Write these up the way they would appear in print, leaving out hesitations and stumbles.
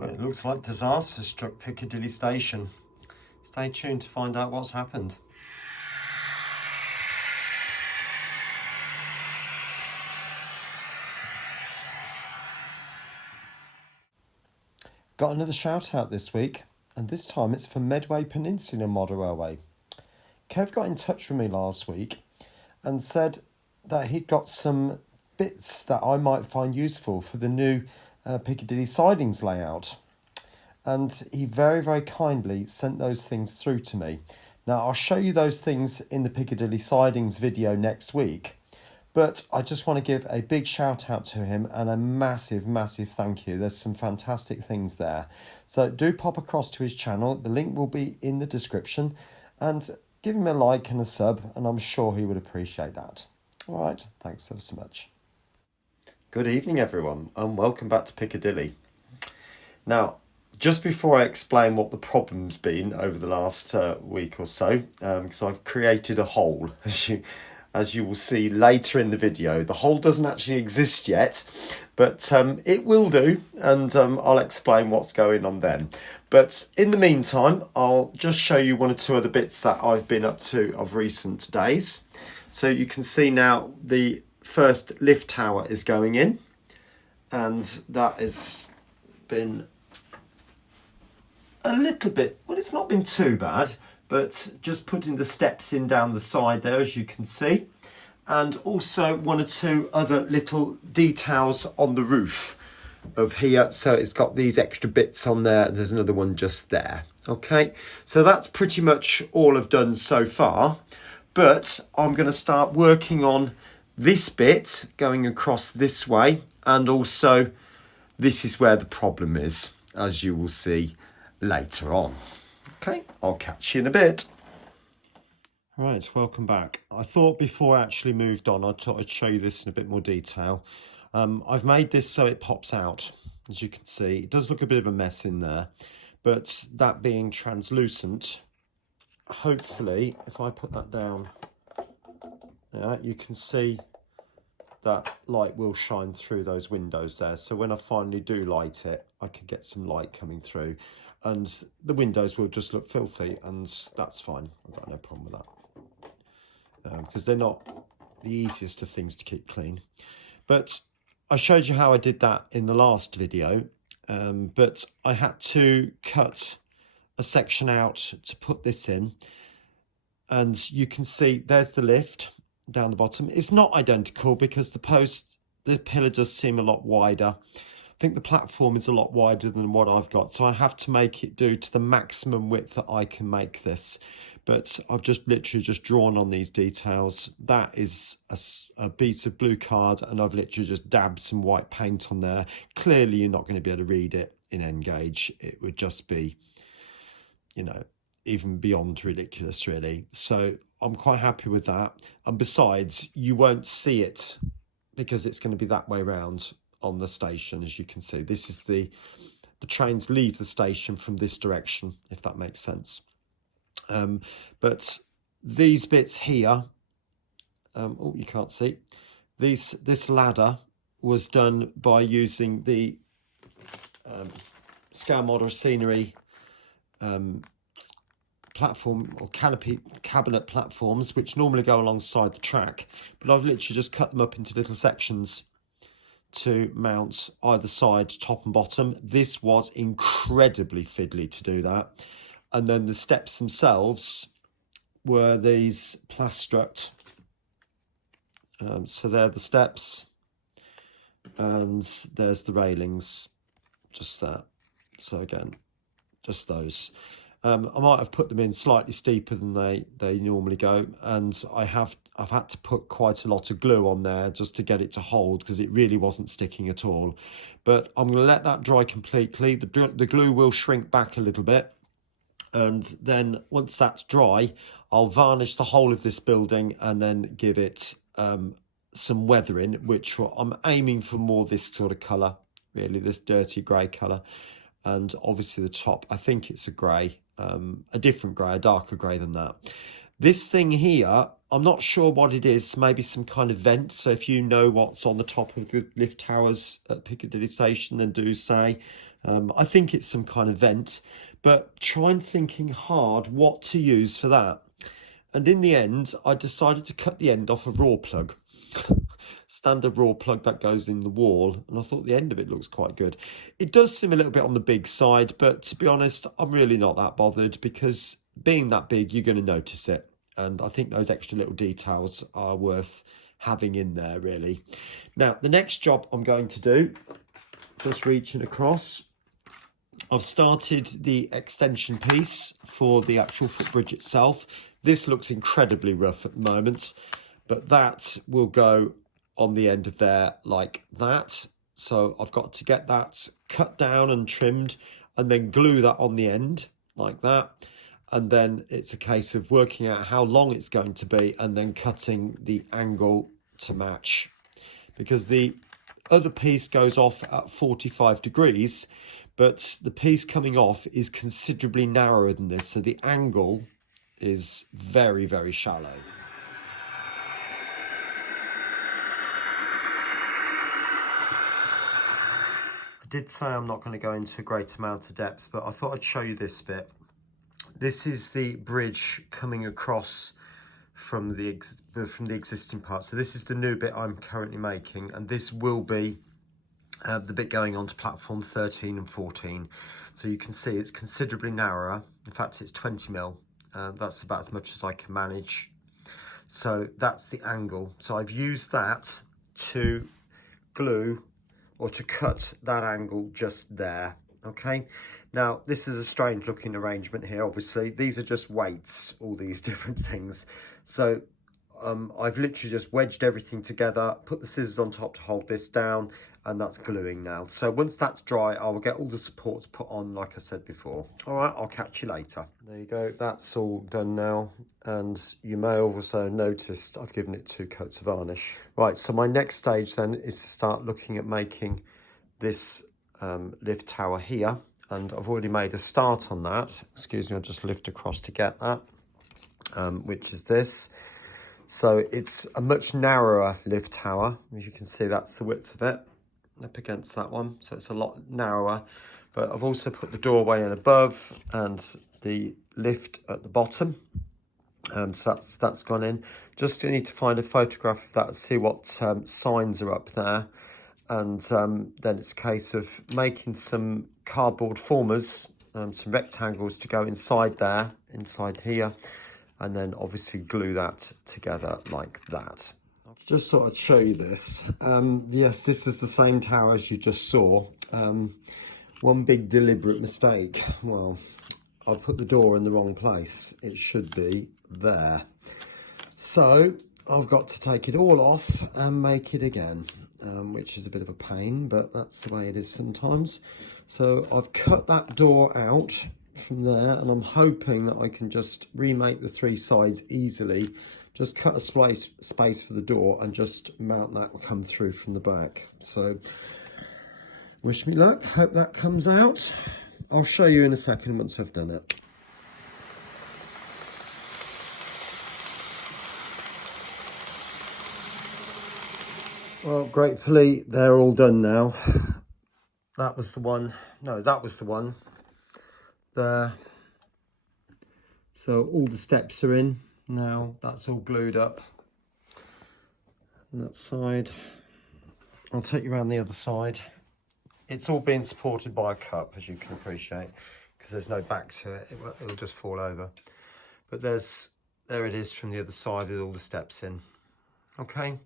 Well, it looks like disaster struck Piccadilly station. Stay tuned to find out what's happened. Got another shout out this week, and this time it's for Medway Peninsula Model Railway. Kev got in touch with me last week and said that he'd got some bits that I might find useful for the new Piccadilly sidings layout. And he very, very kindly sent those things through to me. Now, I'll show you those things in the Piccadilly sidings video next week, but I just want to give a big shout out to him and a massive, massive thank you. There's some fantastic things there. So do pop across to his channel. The link will be in the description, and give him a like and a sub, and I'm sure he would appreciate that. All right, thanks ever so much. Good evening, everyone, and welcome back to Piccadilly. Now, just before I explain what the problem's been over the last week or so, because I've created a hole, as you will see later in the video. The hole doesn't actually exist yet, but it will do, and I'll explain what's going on then. But in the meantime, I'll just show you one or two other bits that I've been up to of recent days. So you can see now the first lift tower is going in, and that has been a little bit, well, it's not been too bad, but just putting the steps in down the side there, as you can see, and also one or two other little details on the roof of here. So it's got these extra bits on there. There's another one just there. Okay, so that's pretty much all I've done so far, but I'm going to start working on this bit going across this way, and also this is where the problem is, as you will see later on. Okay, I'll catch you in a bit. Right, welcome back. I thought before I actually moved on, I thought I'd show you this in a bit more detail. I've made this so it pops out. As you can see, it does look a bit of a mess in there, but that being translucent, hopefully, if I put that down, you can see that light will shine through those windows there. So when I finally do light it, I can get some light coming through, and the windows will just look filthy, and that's fine. I've got no problem with that, because they're not the easiest of things to keep clean. But I showed you how I did that in the last video, but I had to cut a section out to put this in, and you can see there's the lift down the bottom. It's not identical because the pillar does seem a lot wider. I think the platform is a lot wider than what I've got, so I have to make it do to the maximum width that I can make this. But I've just literally just drawn on these details. That is a piece of blue card, and I've literally just dabbed some white paint on there. Clearly you're not going to be able to read it in N-gauge. It would just be, you know, even beyond ridiculous, really. So I'm quite happy with that. And besides, you won't see it because it's going to be that way round on the station. As you can see, this is the trains leave the station from this direction, if that makes sense. But these bits here, oh, you can't see, this ladder was done by using the scale model scenery platform or cabinet platforms, which normally go alongside the track, but I've literally just cut them up into little sections to mount either side, top and bottom. This was incredibly fiddly to do that. And then the steps themselves were these plastruct, so they're the steps, and there's the railings, just that. So again, just those. I might have put them in slightly steeper than they normally go, and I've had to put quite a lot of glue on there just to get it to hold, because it really wasn't sticking at all. But I'm going to let that dry completely. The glue will shrink back a little bit, and then once that's dry, I'll varnish the whole of this building and then give it some weathering, which I'm aiming for more this sort of colour, really, this dirty grey colour. And obviously the top, I think it's a grey, a different grey, a darker grey than that. This thing here, I'm not sure what it is, maybe some kind of vent. So if you know what's on the top of the lift towers at Piccadilly Station, then do say. I think it's some kind of vent, but trying thinking hard what to use for that. And in the end, I decided to cut the end off a raw plug. Standard raw plug that goes in the wall, and I thought the end of it looks quite good. It does seem a little bit on the big side, but to be honest, I'm really not that bothered, because being that big, you're going to notice it. And I think those extra little details are worth having in there, really. Now, the next job I'm going to do, just reaching across, I've started the extension piece for the actual footbridge itself. This looks incredibly rough at the moment, but that will go on the end of there like that. So I've got to get that cut down and trimmed, and then glue that on the end like that. And then it's a case of working out how long it's going to be and then cutting the angle to match, because the other piece goes off at 45 degrees, but the piece coming off is considerably narrower than this, so the angle is very, very shallow. I did say I'm not going to go into a great amount of depth, but I thought I'd show you this bit. This is the bridge coming across from the existing part. So this is the new bit I'm currently making, and this will be the bit going on to platform 13 and 14. So you can see it's considerably narrower. In fact, it's 20 mil. That's about as much as I can manage. So that's the angle. So I've used that to glue, or to cut that angle just there. Okay, now this is a strange looking arrangement here. Obviously these are just weights, all these different things. So I've literally just wedged everything together, put the scissors on top to hold this down, and that's gluing now. So once that's dry, I will get all the supports put on like I said before. All right, I'll catch you later. There you go, that's all done now. And you may have also noticed I've given it 2 coats of varnish. Right, so my next stage then is to start looking at making this lift tower here, and I've already made a start on that. Excuse me, I'll just lift across to get that, which is this. So it's a much narrower lift tower. As you can see, that's the width of it up against that one, so it's a lot narrower. But I've also put the doorway in above and the lift at the bottom. So that's gone in. Just need to find a photograph of that and see what signs are up there. And then it's a case of making some cardboard formers, some rectangles to go inside there, inside here, and then obviously glue that together like that. Just thought I'd show you this. Yes, this is the same tower as you just saw. One big deliberate mistake. Well, I put the door in the wrong place. It should be there. So I've got to take it all off and make it again. Which is a bit of a pain, but that's the way it is sometimes. So I've cut that door out from there, and I'm hoping that I can just remake the 3 sides easily. Just cut a space for the door and just mount that will come through from the back. So wish me luck, hope that comes out. I'll show you in a second once I've done it. Well, gratefully, they're all done now. That was the one. No, that was the one. There. So all the steps are in now. That's all glued up. On that side. I'll take you around the other side. It's all being supported by a cup, as you can appreciate, because there's no back to it. It'll just fall over. But there it is from the other side with all the steps in. Okay.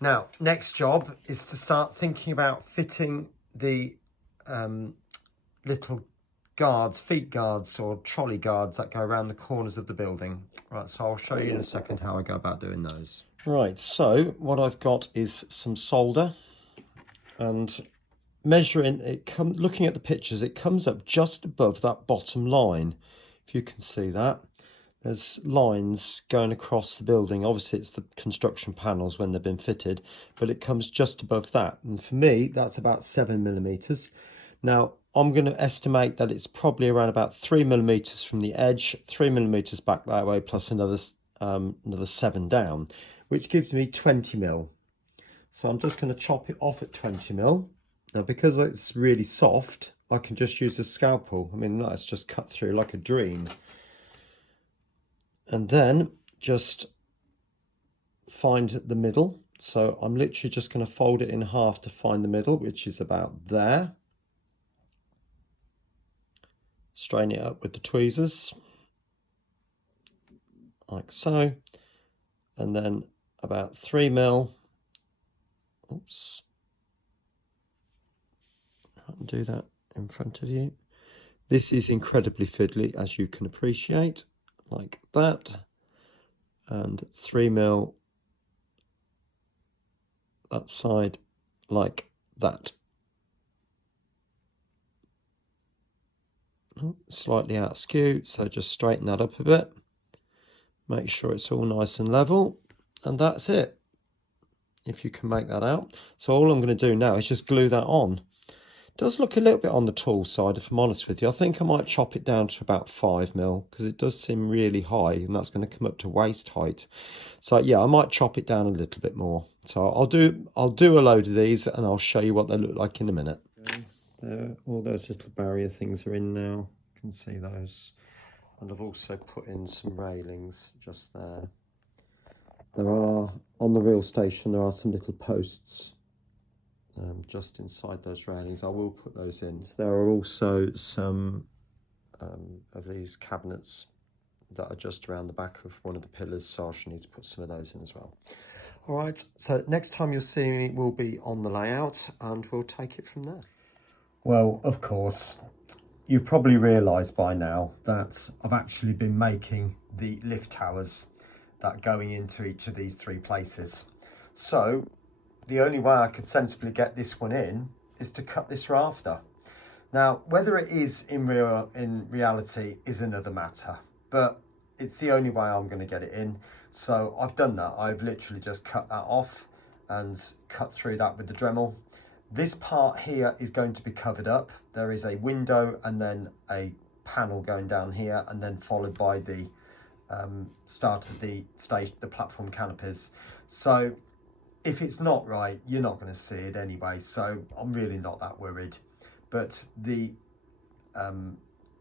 Now, next job is to start thinking about fitting the little guards, feet guards or trolley guards that go around the corners of the building. Right, so I'll show you in a second how I go about doing those. Right, so what I've got is some solder, and measuring it, looking at the pictures, it comes up just above that bottom line, if you can see that. There's lines going across the building. Obviously, it's the construction panels when they've been fitted, but it comes just above that. And for me, that's about 7mm. Now, I'm going to estimate that it's probably around about 3mm from the edge, 3mm back that way, plus another 7 down, which gives me 20mm. So I'm just going to chop it off at 20mm. Now, because it's really soft, I can just use a scalpel. I mean, that's just cut through like a dream. And then just find the middle. So I'm literally just going to fold it in half to find the middle, which is about there. Straighten it up with the tweezers, like so. And then about 3mm. Oops. I can do that in front of you. This is incredibly fiddly, as you can appreciate, like that. And 3mm that side, like that. Slightly out askew, so just straighten that up a bit. Make sure it's all nice and level, and that's it, if you can make that out. So all I'm going to do now is just glue that on. It does look a little bit on the tall side, if I'm honest with you. I think I might chop it down to about 5mm, because it does seem really high, and that's going to come up to waist height. So yeah, I might chop it down a little bit more. So I'll do a load of these, and I'll show you what they look like in a minute. There, all those little barrier things are in now. You can see those. And I've also put in some railings just there. There are, on the reel station, there are some little posts just inside those railings. I will put those in. There are also some of these cabinets that are just around the back of one of the pillars, so I'll need to put some of those in as well. All right, so next time you'll see me will be on the layout, and we'll take it from there. Well, of course, you've probably realised by now that I've actually been making the lift towers that are going into each of these 3 places. So the only way I could sensibly get this one in is to cut this rafter. Now, whether it is in reality is another matter, but it's the only way I'm going to get it in. So I've done that. I've literally just cut that off and cut through that with the Dremel. This part here is going to be covered up. There is a window and then a panel going down here, and then followed by the start of the stage, the platform canopies. So if it's not right, you're not going to see it anyway, so I'm really not that worried. But the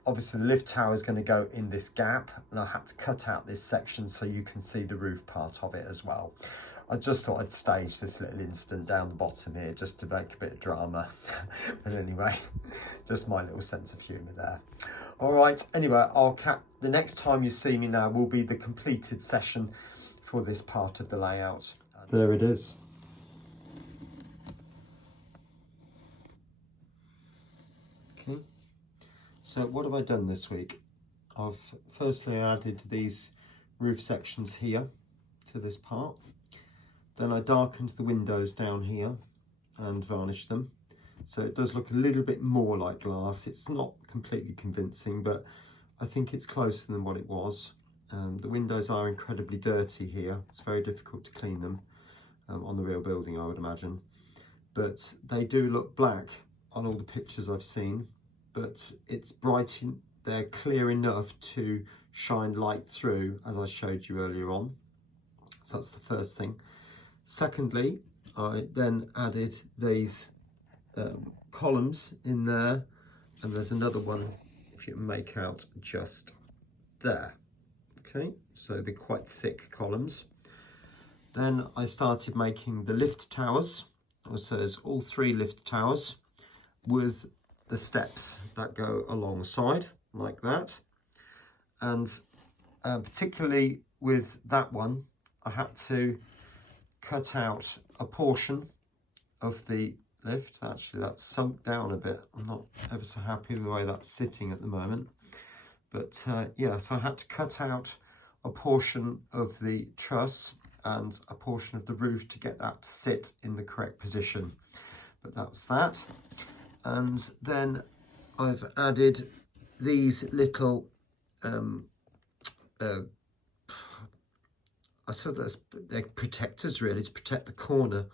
obviously the lift tower is going to go in this gap, and I had to cut out this section so you can see the roof part of it as well. I just thought I'd stage this little instant down the bottom here just to make a bit of drama. But anyway, just my little sense of humour there. All right, anyway, the next time you see me now will be the completed session for this part of the layout. There it is. Okay, so what have I done this week? I've firstly added these roof sections here to this part. Then I darkened the windows down here and varnished them. So it does look a little bit more like glass. It's not completely convincing, but I think it's closer than what it was. The windows are incredibly dirty here. It's very difficult to clean them on the real building, I would imagine. But they do look black on all the pictures I've seen, but it's bright, they're clear enough to shine light through, as I showed you earlier on. So that's the first thing. Secondly, I then added these columns in there, and there's another one, if you can make out, just there. Okay, so they're quite thick columns. Then I started making the lift towers. So there's all 3 lift towers with the steps that go alongside, like that. And particularly with that one, I had to cut out a portion of the lift. Actually, that's sunk down a bit. I'm not ever so happy with the way that's sitting at the moment. But yeah, so I had to cut out a portion of the truss and a portion of the roof to get that to sit in the correct position. But that's that. And then I've added these little I suppose they're protectors really, to protect the corner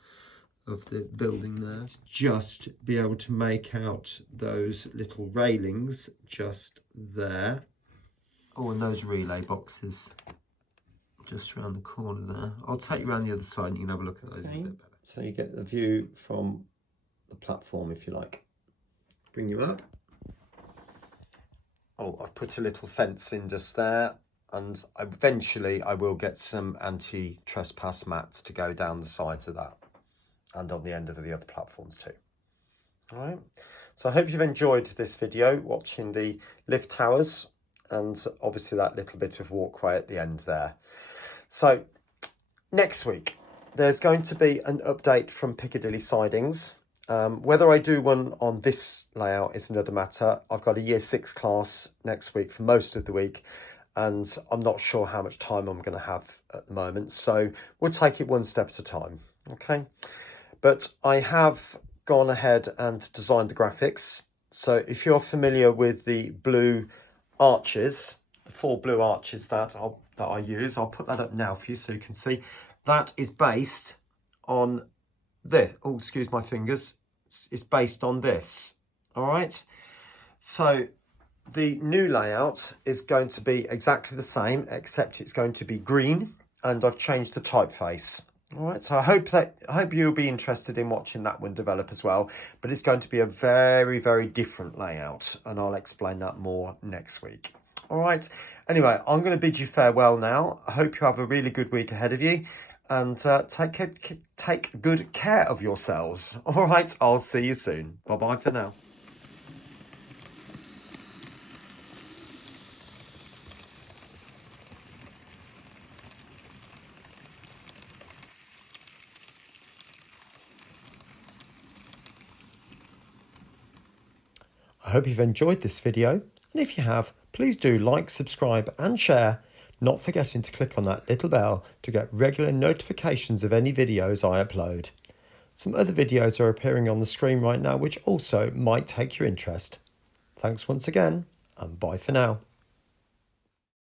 of the building there. Just be able to make out those little railings just there. Oh, and those relay boxes just around the corner there. I'll take you around the other side and you can have a look at those a bit better. So you get the view from the platform, if you like. Bring you up. I've put a little fence in just there, and eventually I will get some anti-trespass mats to go down the sides of that and on the end of the other platforms too. All right, so I hope you've enjoyed this video watching the lift towers and obviously that little bit of walkway at the end there. So next week there's going to be an update from Piccadilly Sidings. Whether I do one on this layout is another matter. I've got a year 6 class next week for most of the week, and I'm not sure how much time I'm going to have at the moment, so we'll take it one step at a time. Okay, but I have gone ahead and designed the graphics. So if you're familiar with the blue arches, the 4 blue arches that I use, I'll put that up now for you so you can see. That is based on this. Oh, excuse my fingers. It's based on this. All right. So the new layout is going to be exactly the same, except it's going to be green, and I've changed the typeface. All right, so I hope you'll be interested in watching that one develop as well, but it's going to be a very, very different layout, and I'll explain that more next week. All right, anyway, I'm going to bid you farewell now. I hope you have a really good week ahead of you, and take good care of yourselves. All right, I'll see you soon. Bye-bye for now. I hope you've enjoyed this video, and if you have, please do like, subscribe and share, not forgetting to click on that little bell to get regular notifications of any videos I upload. Some other videos are appearing on the screen right now which also might take your interest. Thanks once again, and bye for now.